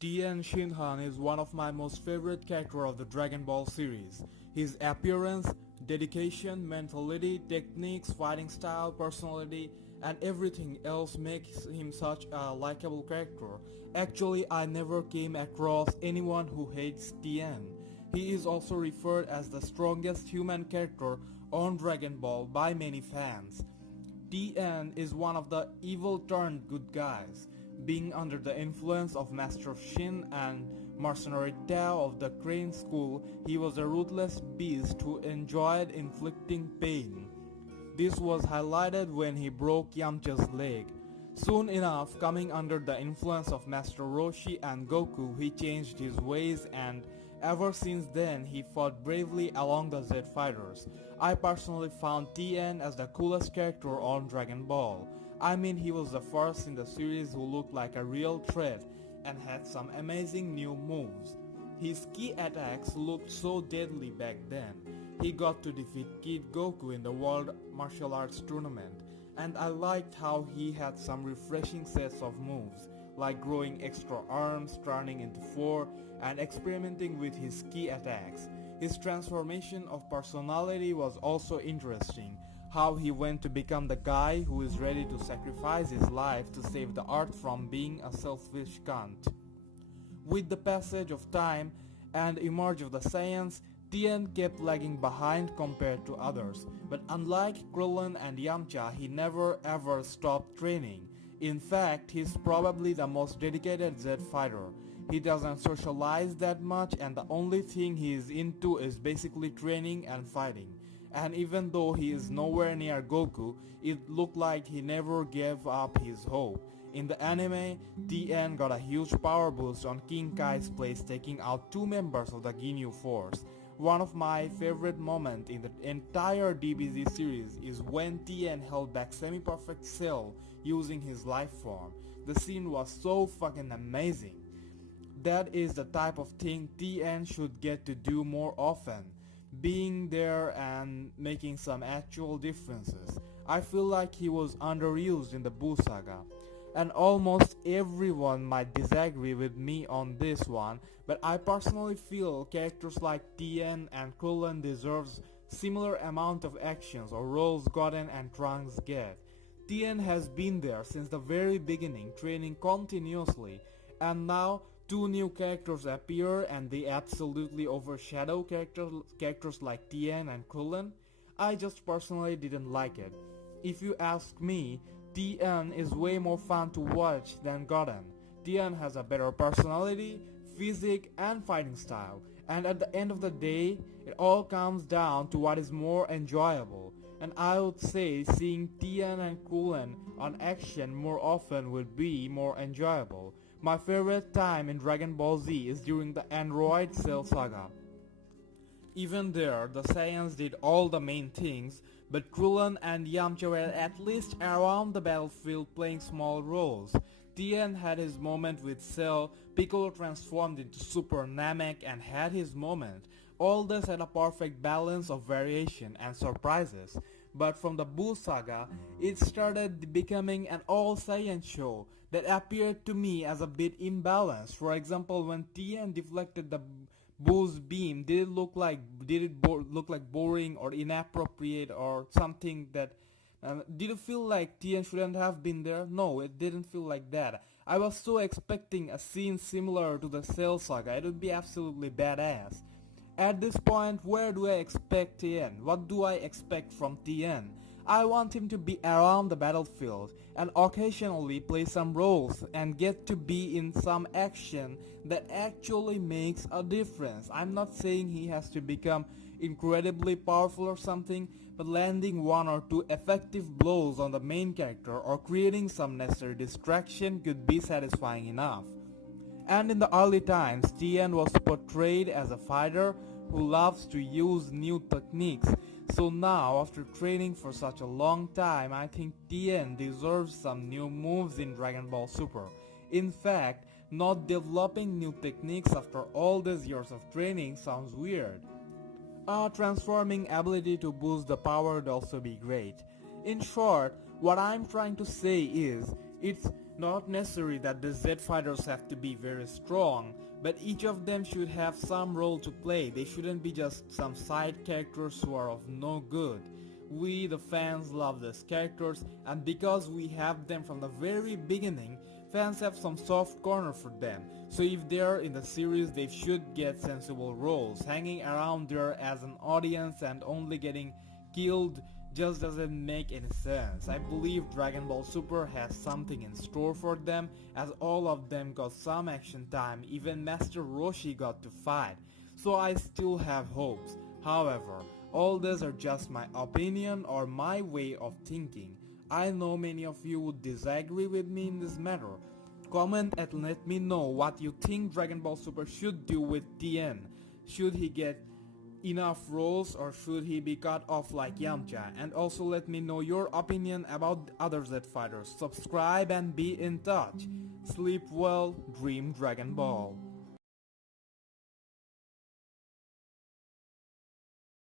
Tien Shinhan is one of my most favorite characters of the Dragon Ball series. His appearance, dedication, mentality, techniques, fighting style, personality, and everything else makes him such a likable character. Actually, I never came across anyone who hates Tien. He is also referred as the strongest human character on Dragon Ball by many fans. Tien is one of the evil turned good guys. Being under the influence of Master Shin and mercenary Tao of the Crane School, he was a ruthless beast who enjoyed inflicting pain. This was highlighted when he broke Yamcha's leg. Soon enough, coming under the influence of Master Roshi and Goku, he changed his ways, and ever since then he fought bravely along the Z Fighters. I personally found Tien as the coolest character on Dragon Ball. I mean, he was the first in the series who looked like a real threat and had some amazing new moves. His key attacks looked so deadly back then. He got to defeat Kid Goku in the World Martial Arts Tournament, and I liked how he had some refreshing sets of moves, like growing extra arms, turning into four, and experimenting with his key attacks. His transformation of personality was also interesting, how he went to become the guy who is ready to sacrifice his life to save the earth from being a selfish cunt. With the passage of time and emerge of the Saiyans, Tien kept lagging behind compared to others, but unlike Krillen and Yamcha, he never ever stopped training. In fact, he's probably the most dedicated Z fighter. He doesn't socialize that much, and the only thing he is into is basically training and fighting. And even though he is nowhere near Goku, it looked like he never gave up his hope. In the anime, Tien got a huge power boost on King Kai's place, taking out two members of the Ginyu Force. One of my favorite moments in the entire DBZ series is when Tien held back Semi-Perfect Cell using his life form. The scene was so fucking amazing. That is the type of thing Tien should get to do more often. Being there and making some actual differences. I feel like he was underused in the Buu saga. And almost everyone might disagree with me on this one, but I personally feel characters like Tien and Krillen deserves similar amount of actions or roles Goten and Trunks get. Tien has been there since the very beginning, training continuously, and now two new characters appear and they absolutely overshadow characters like Tien and Krillen. I just personally didn't like it. If you ask me, Tien is way more fun to watch than Goten. Tien has a better personality, physique, and fighting style, and at the end of the day, it all comes down to what is more enjoyable. And I would say seeing Tien and Krillen on action more often would be more enjoyable. My favorite time in Dragon Ball Z is during the Android Cell saga. Even there, the Saiyans did all the main things, but Krillen and Yamcha were at least around the battlefield playing small roles. Tien had his moment with Cell, Piccolo transformed into Super Namek and had his moment. All this had a perfect balance of variation and surprises. But from the Buu saga, it started becoming an all Saiyan show that appeared to me as a bit imbalanced. For example, when Tien deflected the Buu's beam, did it look like boring or inappropriate or something that did it feel like Tien shouldn't have been there? No, it didn't feel like that. I was so expecting a scene similar to the Cell saga. It would be absolutely badass. At this point, where do I expect Tien? What do I expect from Tien? I want him to be around the battlefield and occasionally play some roles and get to be in some action that actually makes a difference. I'm not saying he has to become incredibly powerful or something, but landing one or two effective blows on the main character or creating some necessary distraction could be satisfying enough. And in the early times, Tien was portrayed as a fighter who loves to use new techniques. So now, after training for such a long time, I think Tien deserves some new moves in Dragon Ball Super. In fact, not developing new techniques after all these years of training sounds weird. A transforming ability to boost the power would also be great. In short, what I'm trying to say is, It's not necessary that the Z fighters have to be very strong, but each of them should have some role to play. They shouldn't be just some side characters who are of no good. We, the fans, love these characters, and because we have them from the very beginning, fans have some soft corner for them. So if they're in the series, they should get sensible roles. Hanging around there as an audience and only getting killed just doesn't make any sense. I believe Dragon Ball Super has something in store for them, as all of them got some action time. Even Master Roshi got to fight, so I still have hopes. However, all these are just my opinion or my way of thinking. I know many of you would disagree with me in this matter. Comment and let me know what you think Dragon Ball Super should do with Tien. Should he get enough roles or should he be cut off like Yamcha? And also let me know your opinion about other Z fighters. Subscribe and be in touch. Sleep well, dream Dragon Ball.